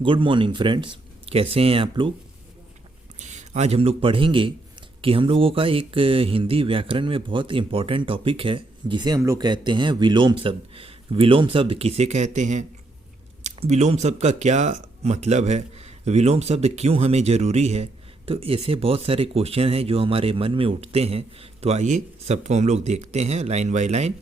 Good morning friends, कैसे हैं आप लोग। आज हम लोग पढ़ेंगे कि हम लोगों का एक हिंदी व्याकरण में बहुत इम्पोर्टेंट टॉपिक है जिसे हम लोग कहते हैं विलोम शब्द। विलोम शब्द किसे कहते हैं, विलोम शब्द का क्या मतलब है, विलोम शब्द क्यों हमें ज़रूरी है। तो ऐसे बहुत सारे क्वेश्चन हैं जो हमारे मन में उठते हैं। तो आइए सबको हम लोग देखते हैं लाइन बाय लाइन।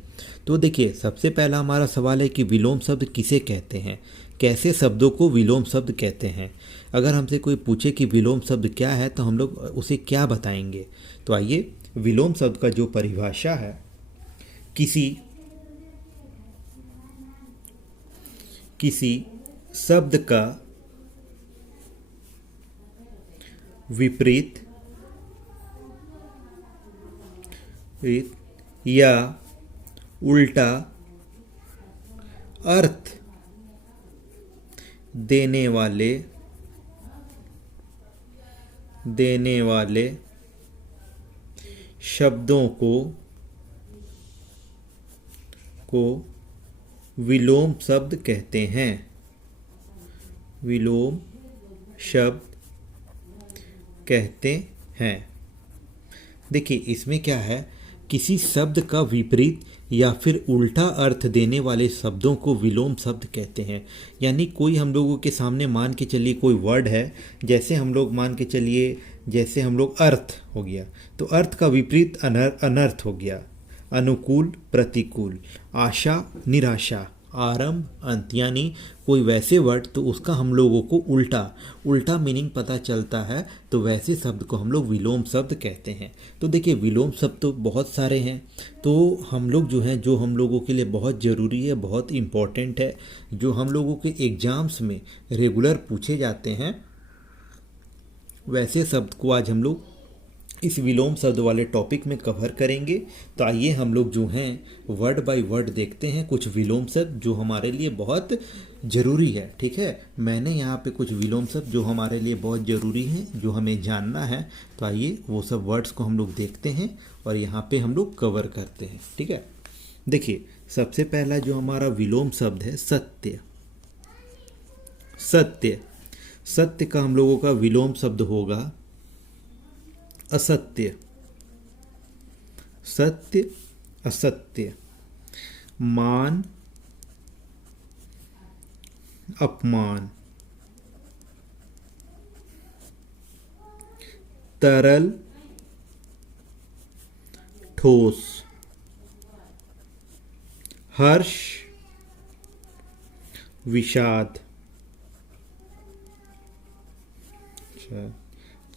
तो देखिए, सबसे पहला हमारा सवाल है कि विलोम शब्द किसे कहते हैं, कैसे शब्दों को विलोम शब्द कहते हैं। अगर हमसे कोई पूछे कि विलोम शब्द क्या है तो हम लोग उसे क्या बताएंगे। तो आइए, विलोम शब्द का जो परिभाषा है, किसी किसी शब्द का विपरीत या उल्टा अर्थ देने वाले शब्दों को विलोम शब्द कहते हैं। विलोम शब्द कहते हैं। देखिए, इसमें क्या है, किसी शब्द का विपरीत या फिर उल्टा अर्थ देने वाले शब्दों को विलोम शब्द कहते हैं। यानी कोई हम लोगों के सामने मान के चलिए कोई वर्ड है, जैसे हम लोग मान के चलिए, जैसे हम लोग अर्थ हो गया, तो अर्थ का विपरीत अनर्थ हो गया, अनुकूल प्रतिकूल, आशा निराशा, आरंभ अंत। यानी कोई वैसे वर्ड, तो उसका हम लोगों को उल्टा मीनिंग पता चलता है, तो वैसे शब्द को हम लोग विलोम शब्द कहते हैं। तो देखिए, विलोम शब्द तो बहुत सारे हैं, तो हम लोग जो हैं, जो हम लोगों के लिए बहुत ज़रूरी है, बहुत इम्पोर्टेंट है, जो हम लोगों के एग्ज़ाम्स में रेगुलर पूछे जाते हैं, वैसे शब्द को आज हम लोग इस विलोम शब्द वाले टॉपिक में कवर करेंगे। तो आइए हम लोग जो हैं वर्ड बाय वर्ड देखते हैं कुछ विलोम शब्द जो हमारे लिए बहुत ज़रूरी है। ठीक है, मैंने यहाँ पे कुछ विलोम शब्द जो हमारे लिए बहुत ज़रूरी हैं, जो हमें जानना है। तो आइए वो सब वर्ड्स को हम लोग देखते हैं और यहाँ पे हम लोग कवर करते हैं। ठीक है, देखिए, सबसे पहला जो हमारा विलोम शब्द है, सत्य। सत्य सत्य का हम लोगों का विलोम शब्द होगा असत्य। सत्य असत्य, मान अपमान, तरल ठोस, हर्ष विषाद,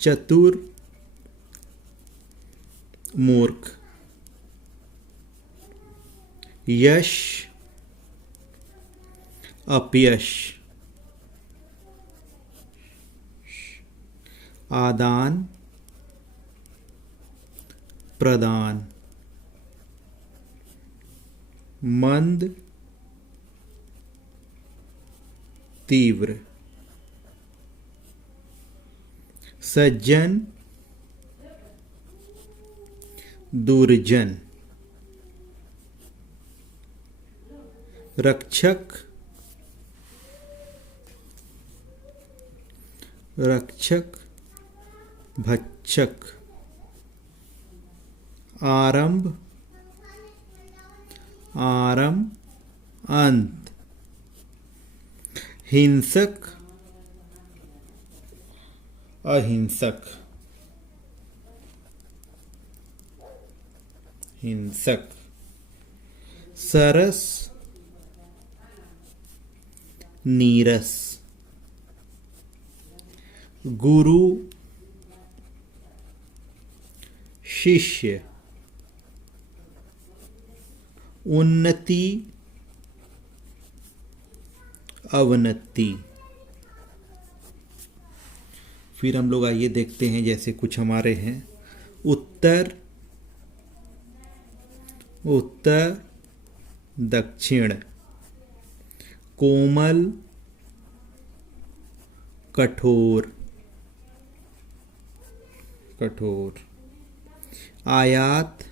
चतुर मूर्ख, यश अपयश, आदान प्रदान, मंद तीव्र, सज्जन दुर्जन, रक्षक भक्षक, आरंभ अंत, हिंसक अहिंसक, सरस नीरस, गुरु शिष्य, उन्नति अवनति। फिर हम लोग आइए देखते हैं, जैसे कुछ हमारे हैं, उत्तर दक्षिण, कोमल कठोर, आयात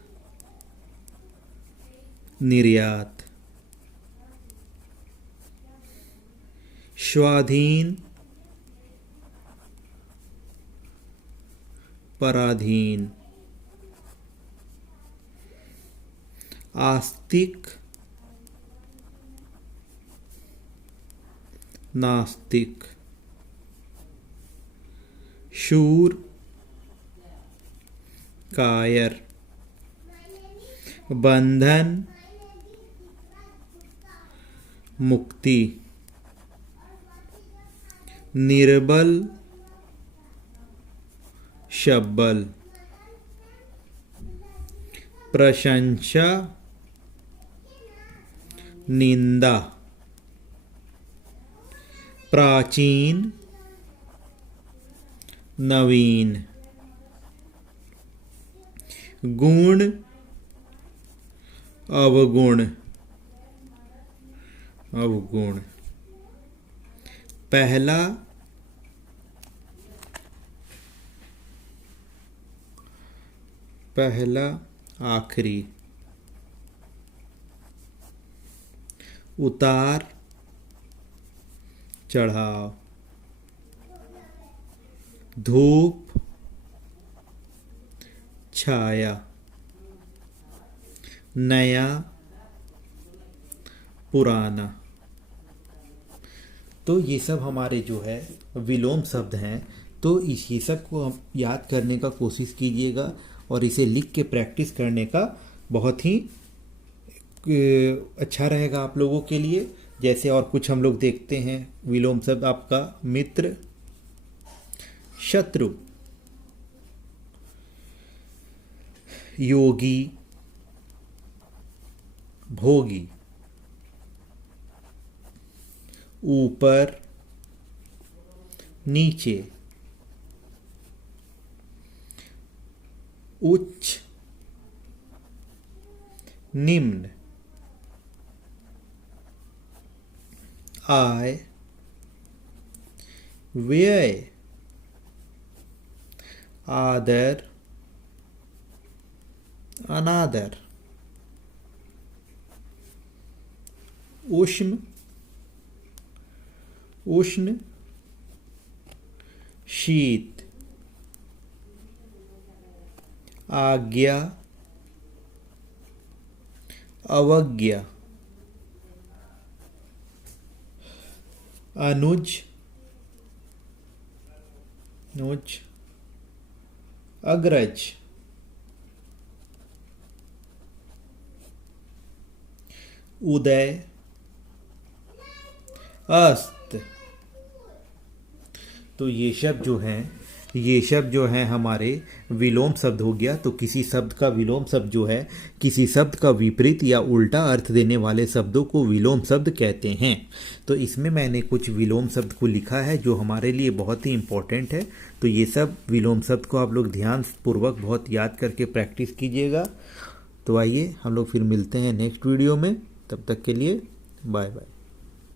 निर्यात, स्वाधीन पराधीन, आस्तिक, नास्तिक, शूर, कायर, बंधन, मुक्ति, निर्बल, शब्बल, प्रशंसा, निंदा, प्राचीन, नवीन, गुण, अवगुण, अवगुण, पहला, पहला, आखिरी, उतार चढ़ाव, धूप, छाया, नया, पुराना। तो ये सब हमारे जो है विलोम शब्द हैं। तो ये सब को हम याद करने का कोशिश कीजिएगा और इसे लिख के प्रैक्टिस करने का बहुत ही अच्छा रहेगा आप लोगों के लिए। जैसे और कुछ हम लोग देखते हैं विलोम शब्द आपका मित्र, शत्रु, योगी, भोगी, ऊपर, नीचे, उच्च, निम्न, आय, व्यय, आदर, अनादर, उष्ण, उष्ण, शीत, आज्ञा, अवज्ञा, अनुज, नुज, अग्रज, उदय, अस्त। तो ये शब्द जो हैं हमारे विलोम शब्द हो गया। तो किसी शब्द का विलोम शब्द जो है किसी शब्द का विपरीत या उल्टा अर्थ देने वाले शब्दों को विलोम शब्द कहते हैं। तो इसमें मैंने कुछ विलोम शब्द को लिखा है जो हमारे लिए बहुत ही इम्पोर्टेंट है। तो ये सब विलोम शब्द को आप लोग ध्यान पूर्वक बहुत याद करके प्रैक्टिस कीजिएगा। तो आइए हम लोग फिर मिलते हैं नेक्स्ट वीडियो में। तब तक के लिए बाय बाय।